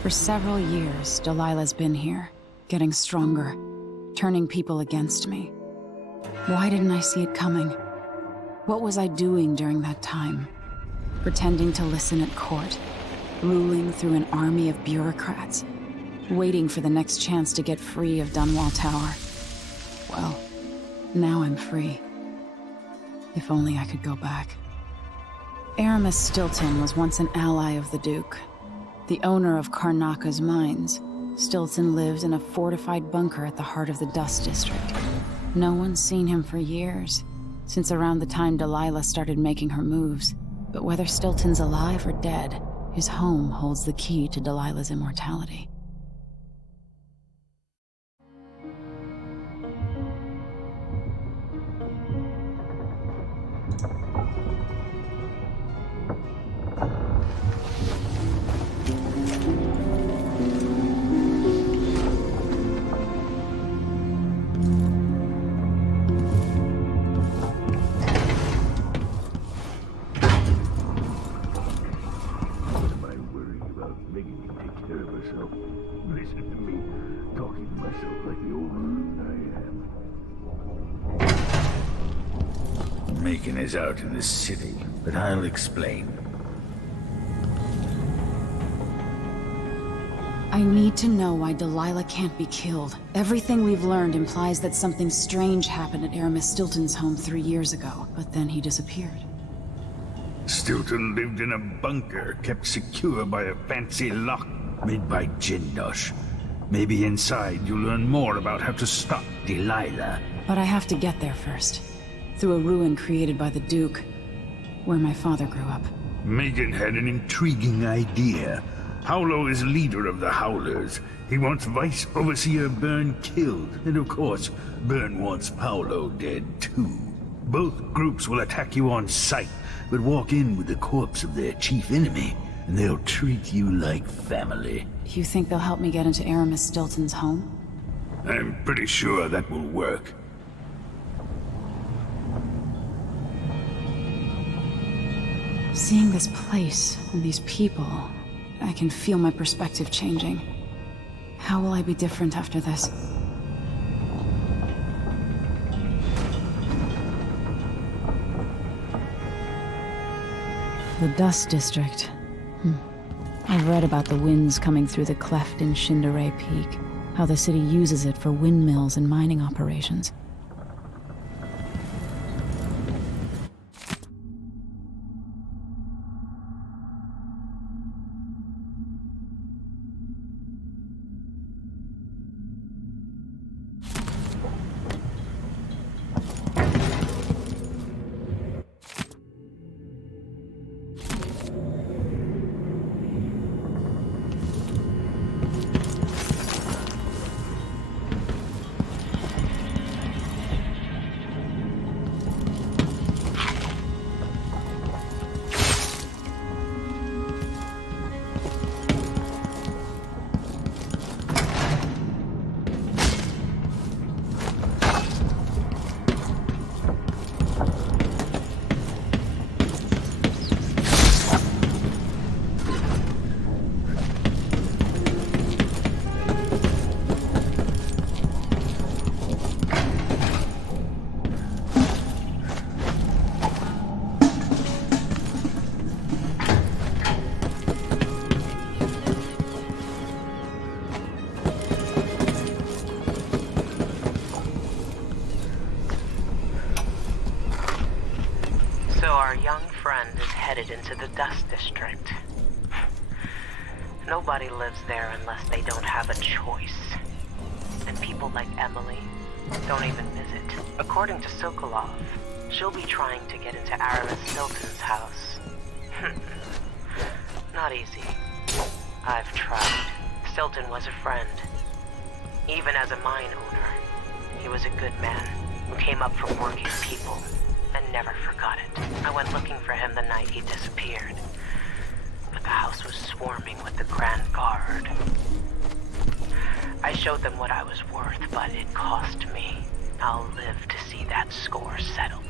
For several years, Delilah's been here, getting stronger, turning people against me. Why didn't I see it coming? What was I doing during that time? Pretending to listen at court, ruling through an army of bureaucrats, waiting for the next chance to get free of Dunwall Tower. Well, now I'm free. If only I could go back. Aramis Stilton was once an ally of the Duke. The owner of Karnaka's mines, Stilton lived in a fortified bunker at the heart of the Dust District. No one's seen him for years, since around the time Delilah started making her moves. But whether Stilton's alive or dead, his home holds the key to Delilah's immortality. Macon is out in the city, but I'll explain. I need to know why Delilah can't be killed. Everything we've learned implies that something strange happened at Aramis Stilton's home 3 years ago, but then he disappeared. Stilton lived in a bunker kept secure by a fancy lock made by Jindosh. Maybe inside you'll learn more about how to stop Delilah. But I have to get there first. Through a ruin created by the Duke, where my father grew up. Megan had an intriguing idea. Howlo is leader of the Howlers. He wants Vice Overseer Byrne killed, and of course, Byrne wants Paolo dead too. Both groups will attack you on sight, but walk in with the corpse of their chief enemy, and they'll treat you like family. You think they'll help me get into Aramis Stilton's home? I'm pretty sure that will work. Seeing this place and these people, I can feel my perspective changing. How will I be different after this? The Dust District. I've read about the winds coming through the cleft in Shindaray Peak, how the city uses it for windmills and mining operations. Into the Dust District. Nobody lives there unless they don't have a choice. And people like Emily don't even visit. According to Sokolov, she'll be trying to get into Aramis Stilton's house. Not easy. I've tried. Stilton was a friend. Even as a mine owner, he was a good man who came up from working people. And never forgot it. I went looking for him the night he disappeared. But the house was swarming with the Grand Guard. I showed them what I was worth, but it cost me. I'll live to see that score settled.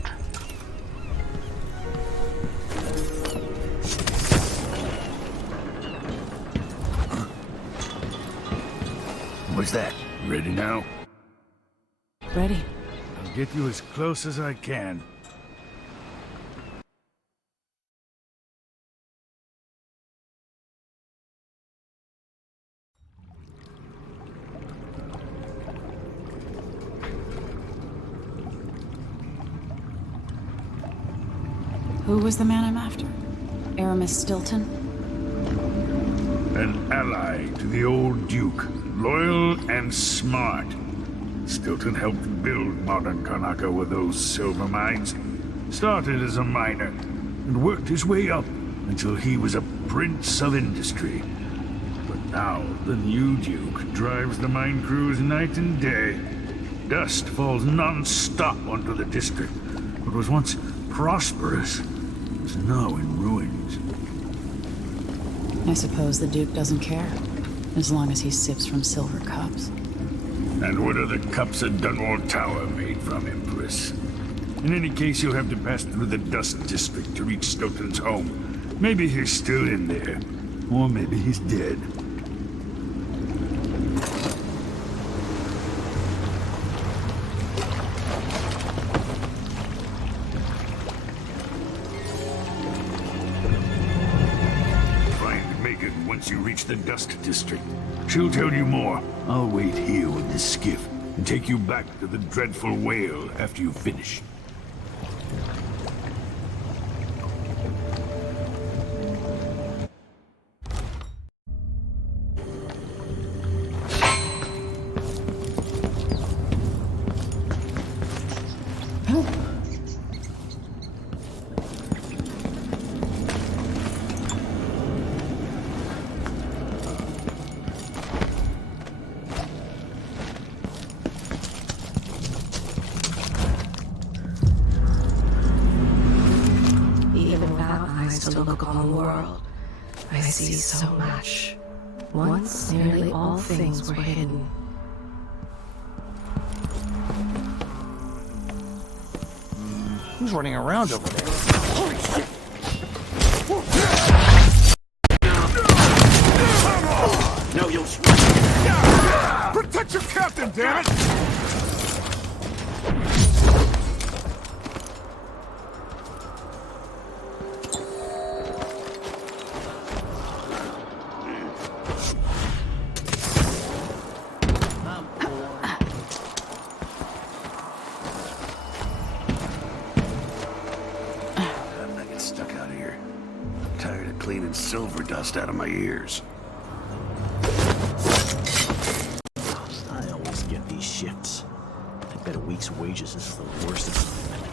was that? Ready now? Ready. I'll get you as close as I can. Who was the man I'm after? Aramis Stilton? An ally to the old Duke, loyal and smart. Stilton helped build modern Karnaca with those silver mines. Started as a miner, and worked his way up until he was a prince of industry. But now, the new Duke drives the mine crews night and day. Dust falls non-stop onto the district. What was once prosperous is now in ruins. I suppose the Duke doesn't care, as long as he sips from silver cups. And what are the cups of Dunwall Tower made from, Empress? In any case, you'll have to pass through the Dust District to reach Stilton's home. Maybe he's still in there, or maybe he's dead. You reach the Dust District. She'll tell you more. I'll wait here with this skiff and take you back to the dreadful whale after you finish. To look upon the world, I see so much. Once nearly all things were hidden. Who's running around over there? Holy shit! No, you'll Protect your captain, damn it! Silver dust out of my ears. I always get these shifts. I bet a week's wages is the worst assignment.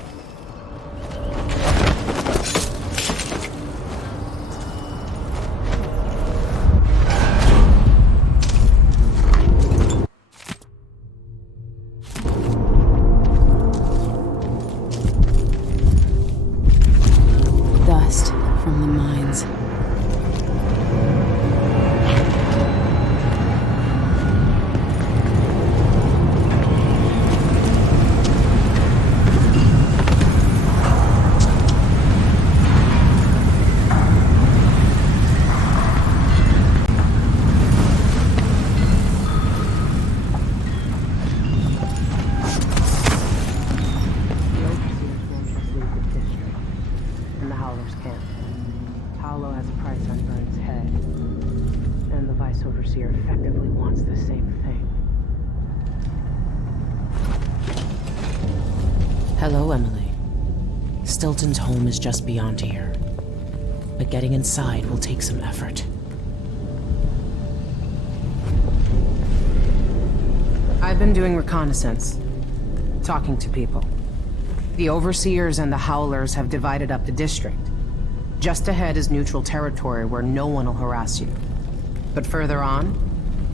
Dust from the mines. Hello, Emily. Stilton's home is just beyond here, but getting inside will take some effort. I've been doing reconnaissance, talking to people. The Overseers and the Howlers have divided up the district. Just ahead is neutral territory where no one will harass you. But further on,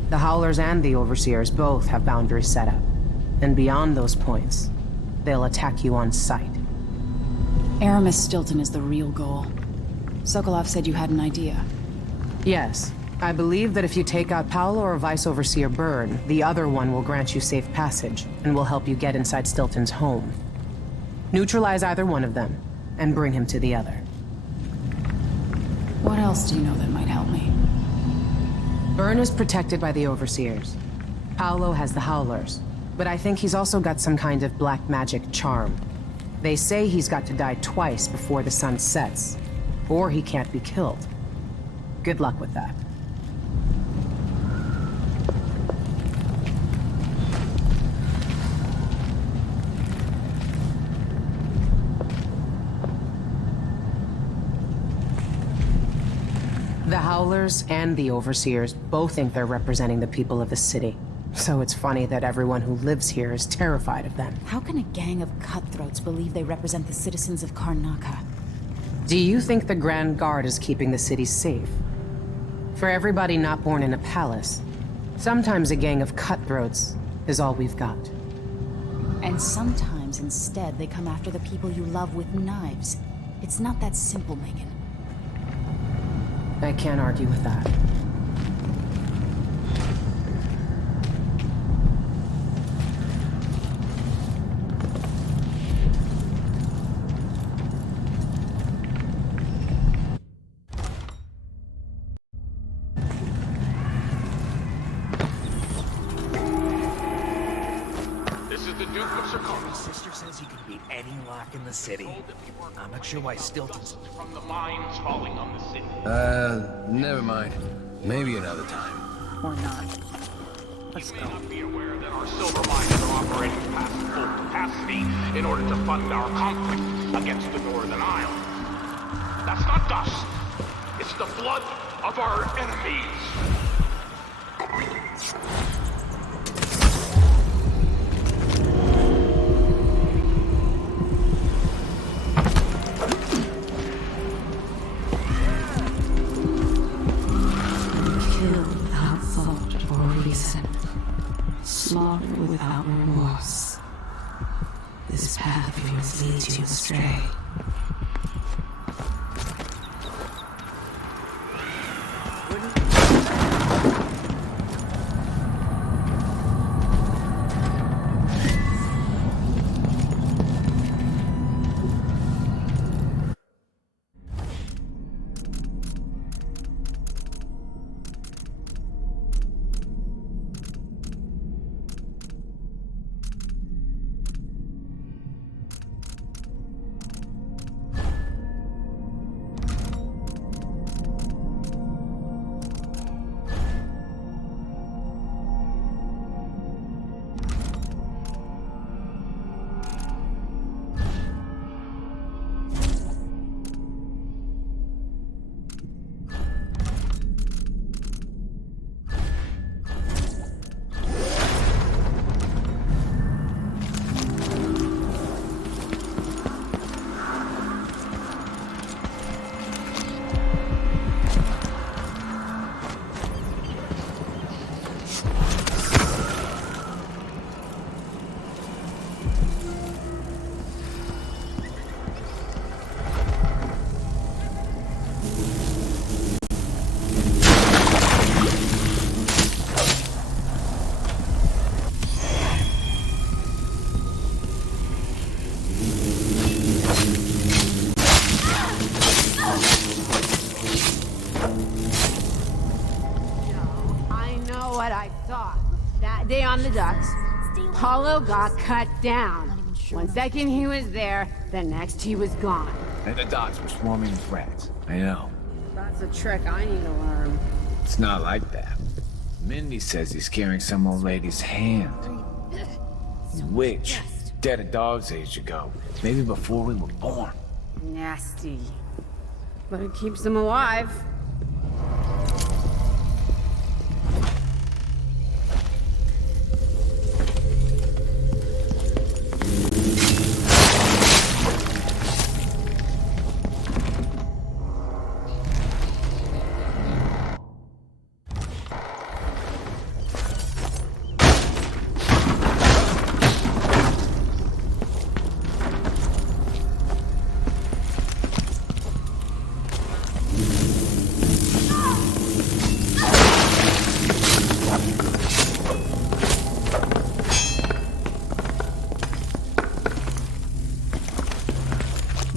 the Howlers and the Overseers both have boundaries set up. And beyond those points, they'll attack you on sight. Aramis Stilton is the real goal. Sokolov said you had an idea. Yes. I believe that if you take out Paolo or Vice Overseer Byrne, the other one will grant you safe passage, and will help you get inside Stilton's home. Neutralize either one of them, and bring him to the other. What else do you know that might help me? Byrne is protected by the Overseers. Paolo has the Howlers, but I think he's also got some kind of black magic charm. They say he's got to die twice before the sun sets, or he can't be killed. Good luck with that. The Howlers and the Overseers both think they're representing the people of the city. So it's funny that everyone who lives here is terrified of them. How can a gang of cutthroats believe they represent the citizens of Karnaca? Do you think the Grand Guard is keeping the city safe? For everybody not born in a palace, sometimes a gang of cutthroats is all we've got. And sometimes, instead, they come after the people you love with knives. It's not that simple, Megan. I can't argue with that. This is the Duke of Serkonos. My sister says you can beat any lock in the city. I'm not sure why Stilton's... From the mines falling on the city. Never mind. Maybe another time. Or not. You may not be aware that our silver mines are operating past full capacity in order to fund our conflict against the Northern Isle. That's not dust. It's the blood of our enemies. Slaughter without remorse. This path of yours leads you astray. On the docks, Paulo got cut down. One second he was there, the next he was gone. And the docks were swarming with rats. I know. That's a trick I need to learn. It's not like that. Mindy says he's carrying some old lady's hand. Witch. Dead a dog's age ago. Maybe before we were born. Nasty. But it keeps them alive.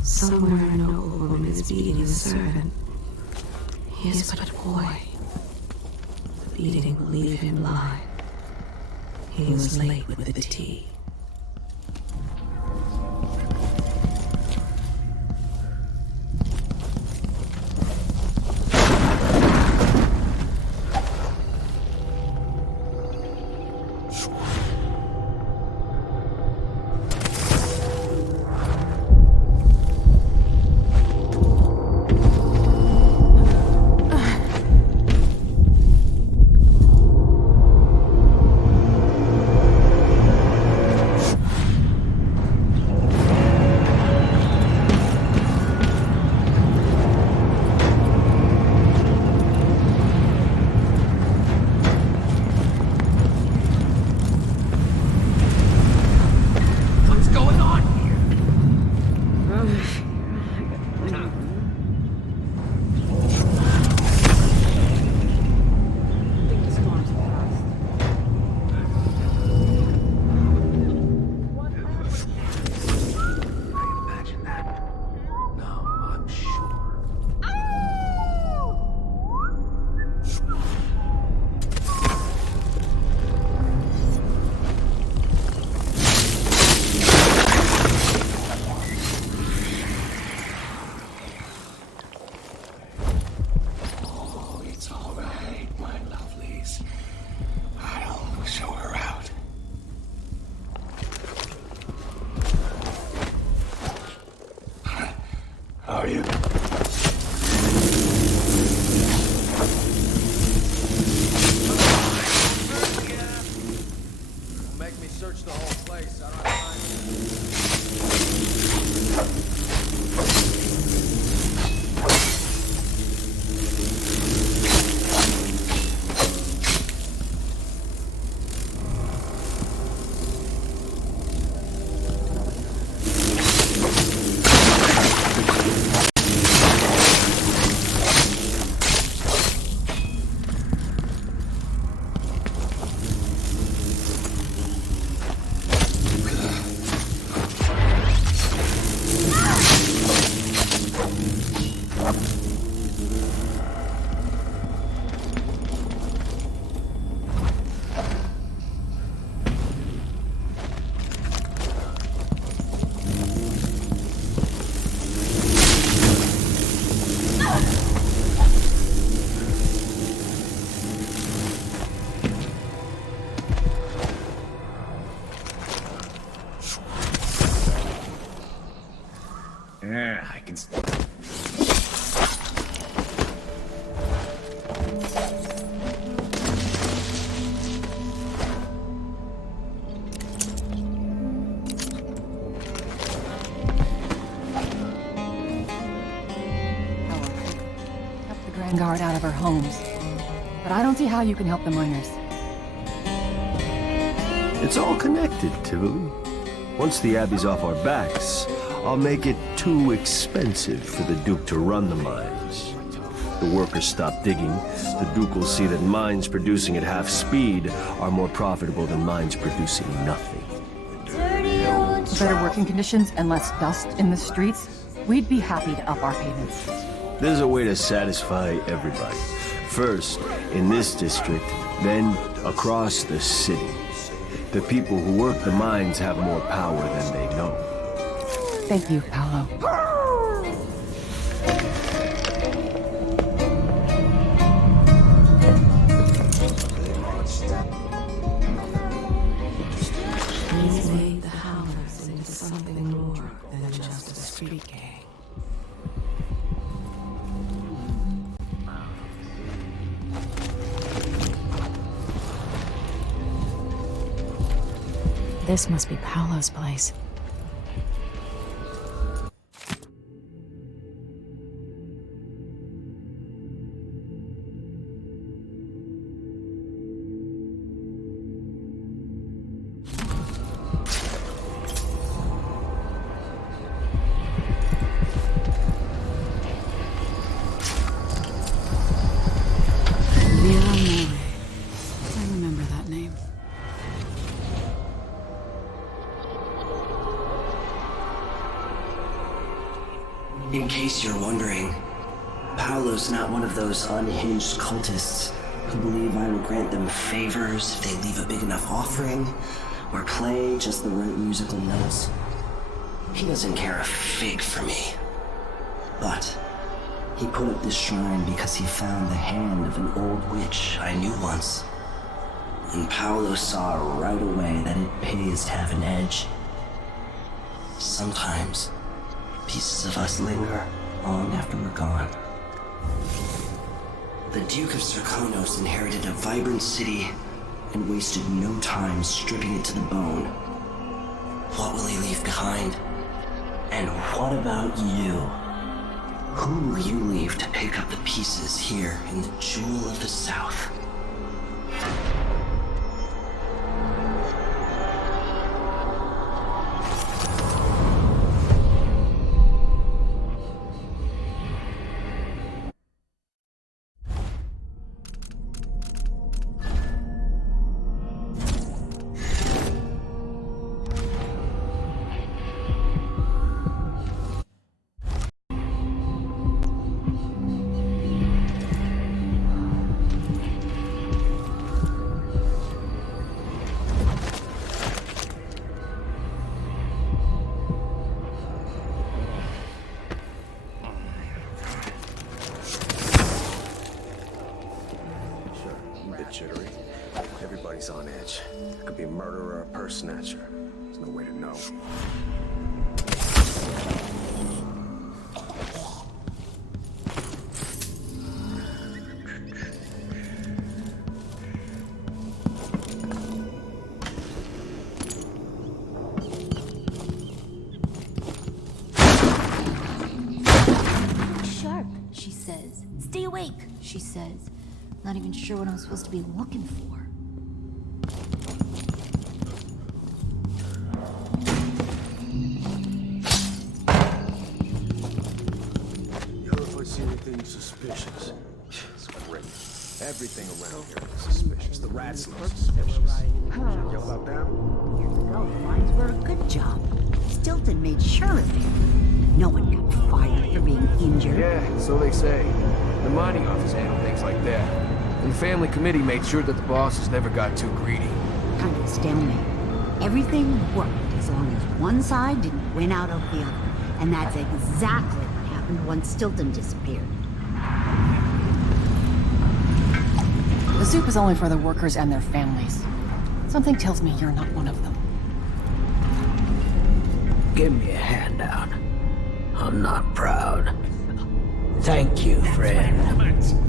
Somewhere an old woman is beating a servant. He is but a boy. The beating will leave him blind. He was late with the tea. I can... Grand Guard out of our homes. But I don't see how you can help the miners. It's all connected, Tivoli. Once the Abbey's off our backs, I'll make it too expensive for the Duke to run the mines. The workers stop digging, the Duke will see that mines producing at half speed are more profitable than mines producing nothing. Better working conditions and less dust in the streets, we'd be happy to up our payments. There's a way to satisfy everybody. First, in this district, then across the city. The people who work the mines have more power than they know. Thank you, Paolo. He's made the Howlers into something more than just a street gang. This must be Paolo's place. In case you're wondering, Paolo's not one of those unhinged cultists. who believe I will grant them favors if they leave a big enough offering, or play just the right musical notes. He doesn't care a fig for me. But he put up this shrine because he found the hand of an old witch I knew once. And Paolo saw right away that it pays to have an edge. Sometimes, pieces of us linger long after we're gone. The Duke of Serkonos inherited a vibrant city and wasted no time stripping it to the bone. What will he leave behind? And what about you? Who will you leave to pick up the pieces here in the Jewel of the South? Jittery. Everybody's on edge. Could be a murderer or a purse snatcher. There's no way to know. Sharp, she says. Stay awake, she says. Not even sure what I'm supposed to be looking for. Yo, if I see anything suspicious. It's great. Everything around here is suspicious. The rats look suspicious. Yo, about that? Years ago, the mines were a good job. Stilton made sure of it. No one got fired for being injured. Yeah, so they say. The mining office handled things like that. And the family committee made sure that the bosses never got too greedy. Kind of stalemate. Everything worked as long as one side didn't win out over the other. And that's exactly what happened once Stilton disappeared. The soup is only for the workers and their families. Something tells me you're not one of them. Give me a handout. I'm not proud. Thank you, friend.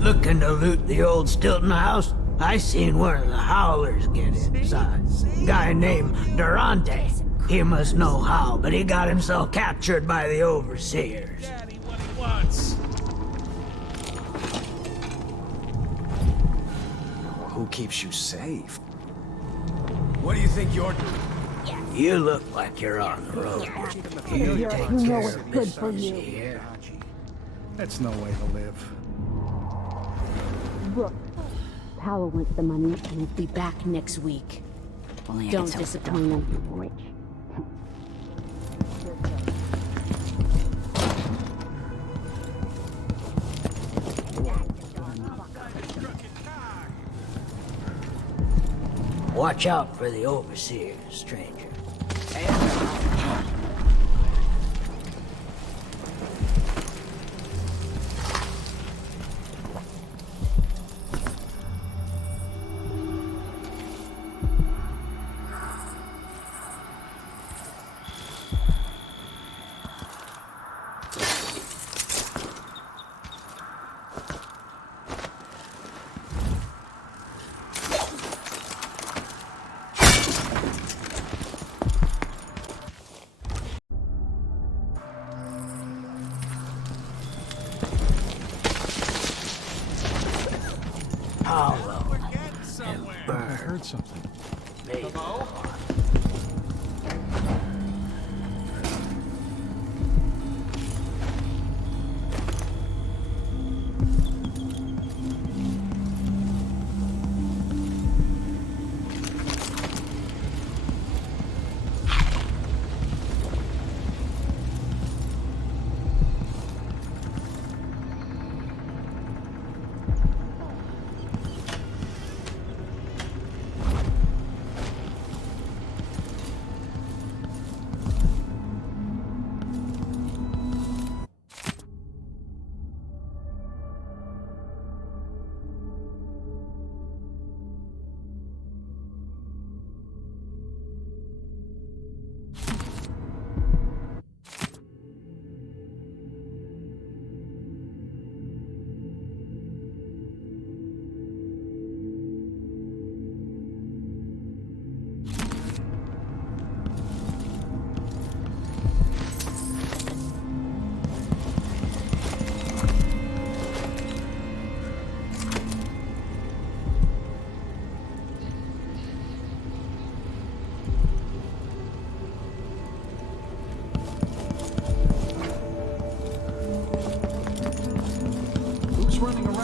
Looking to loot the old Stilton house? I seen one of the howlers get inside. Guy named Durante. He must know how, but he got himself captured by the overseers. Daddy, what he wants. Who keeps you safe? What do you think you're doing? You look like you're on the road. You take care of business here. That's no way to live. Look, Paolo wants the money and he'll be back next week. Only I Don't can sell disappoint him, Rich. Watch out for the overseers, stranger. I heard something.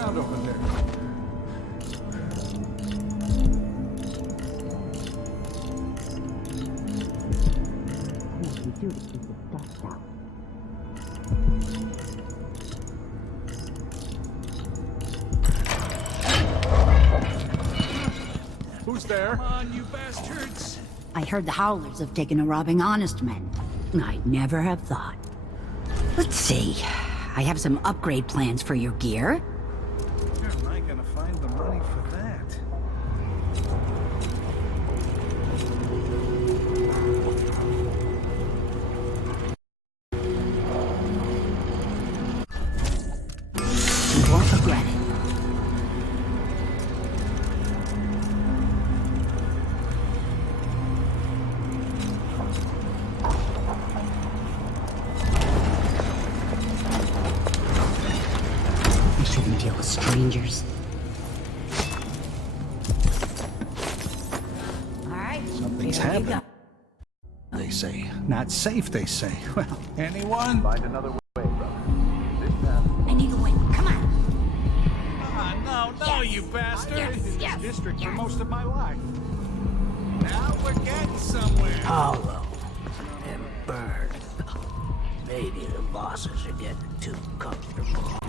around over there. What do we do to keep the dust out? Who's there? Come on, you bastards! I heard the Howlers have taken to robbing honest men. I'd never have thought. Let's see. I have some upgrade plans for your gear. Where am I gonna find the money for that? You won't regret it. I shouldn't deal with strangers. Something's happening. They say. Not safe, they say. Well, anyone? Find another way, brother. I need a win. Come on. No, you bastard! I've been in this district for most of my life. Now we're getting somewhere. Hollow and burn. Maybe the bosses are getting too comfortable.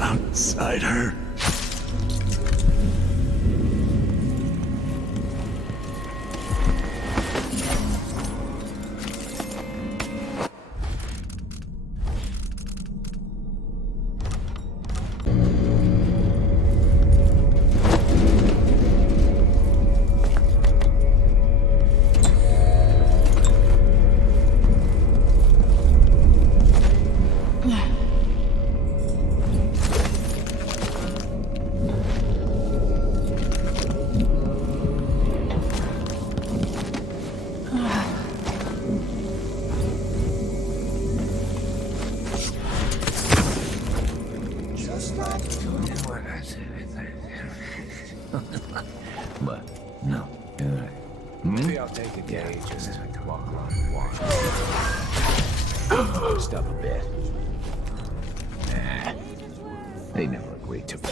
Outsider. But, no. Maybe I'll take a day just to walk along the water. Just up a bit. Nah. They never agreed to it.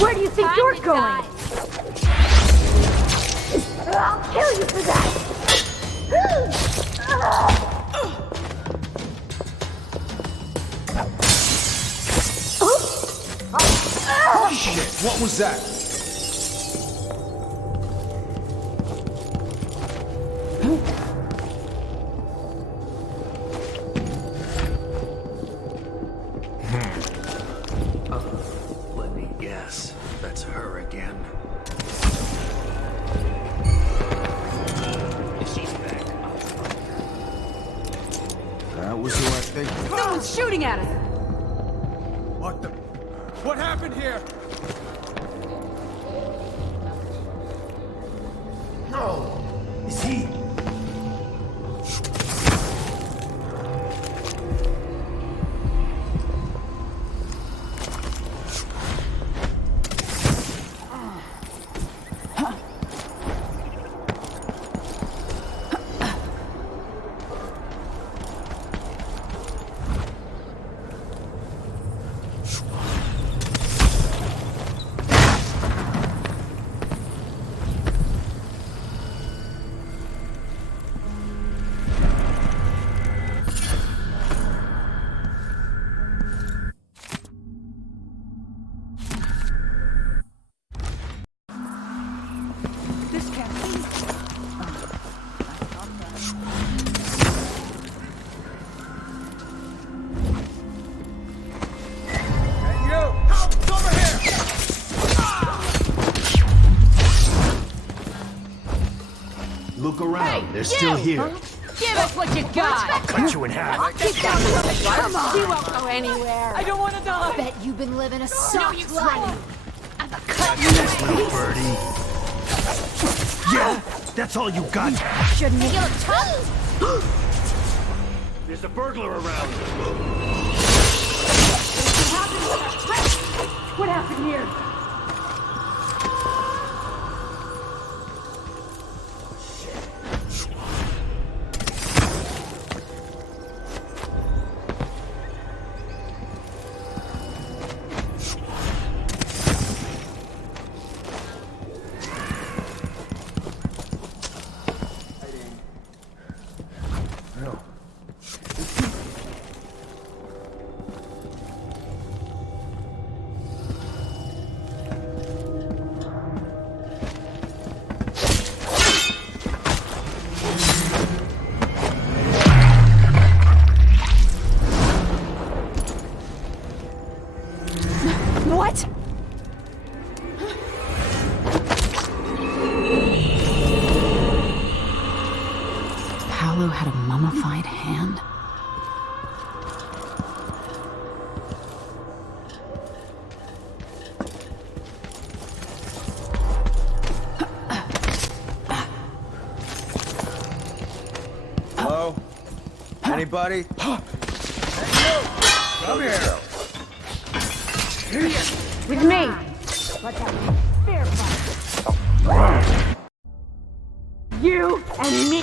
Where do you think you're going? I'll kill you for that! something! Shit, what was that? Let me guess. That's her again. If she's back, that was who I think. Someone's shooting at us! What the? What happened here? No! Is he? Look around. They're still here. Give us what you got! I'll cut you in half. Keep down the Come on! You won't go anywhere! I don't want to die! Bet you've been living a soft life. Yes, little birdie. Yeah, that's all you got. Shouldn't you look tough? There's a burglar around. What happened here? Had a mummified hand. Hello? Anybody? Hey, you! Come here! With me! Let's have a fair fight. You and me!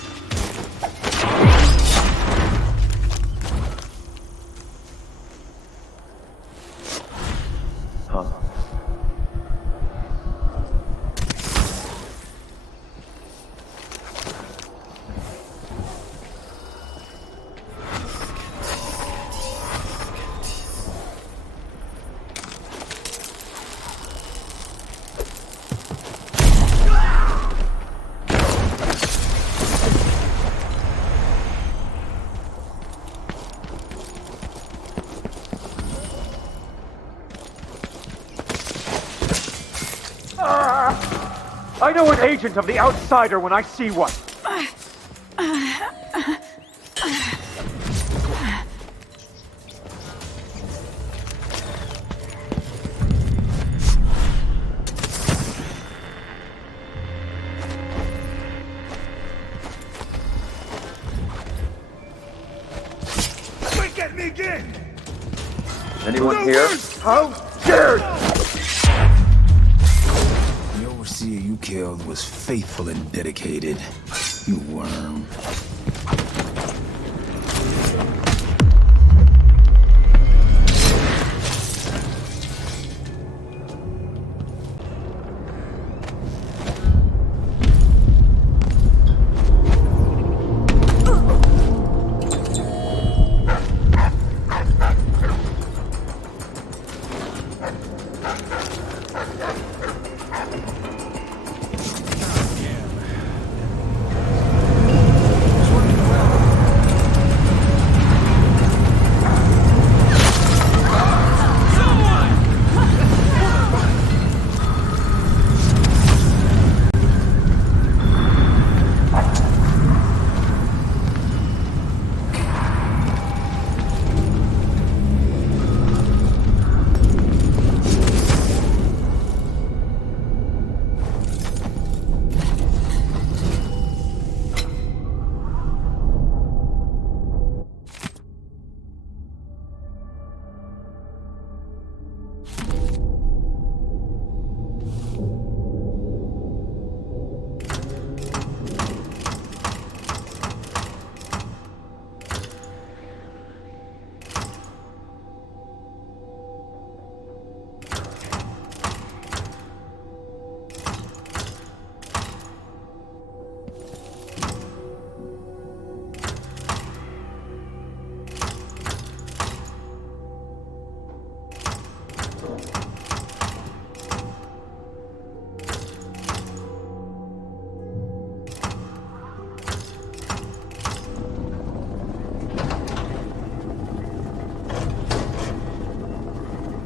I know an agent of the outsider when I see one. Quick, get me again! Anyone here? How dare you! The overseer you killed was faithful and dedicated. You worm.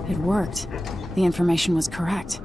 It worked. The information was correct.